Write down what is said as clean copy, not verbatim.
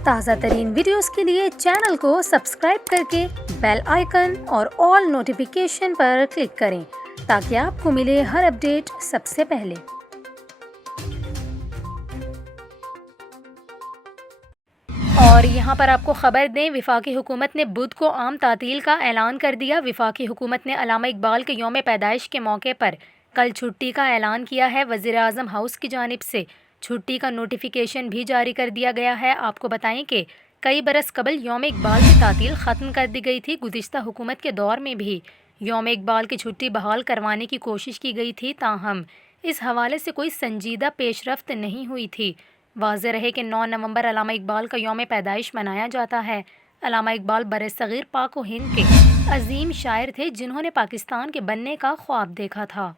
ताज़ा तरीन वीडियोस के लिए चैनल को सब्सक्राइब करके बेल आइकन और ऑल नोटिफिकेशन पर क्लिक करें ताकि आपको मिले हर अपडेट सबसे पहले। और यहाँ पर आपको ख़बर दें, वफाकी हुकूमत ने बुध को आम तातील का ऐलान कर दिया। वफाकी हुकूमत ने अल्लामा इकबाल के यौम पैदाइश के मौके पर कल छुट्टी का ऐलान किया है। वज़ीर आज़म हाउस की जानिब से छुट्टी का नोटिफिकेशन भी जारी कर दिया गया है। आपको बताएं कि कई बरस कबल यौम इकबाल की तातील ख़त्म कर दी गई थी। गुज़िश्ता हुकूमत के दौर में भी यौम इकबाल की छुट्टी बहाल करवाने की कोशिश की गई थी, ताहम इस हवाले से कोई संजीदा पेशरफ्त नहीं हुई थी। वाज़ेह रहे कि 9 नवंबर अल्लामा इकबाल का यौम पैदाइश मनाया जाता है। अल्लामा इकबाल बरसग़ीर पाक व हिंद के अजीम शायर थे जिन्होंने पाकिस्तान के बनने का ख्वाब देखा था।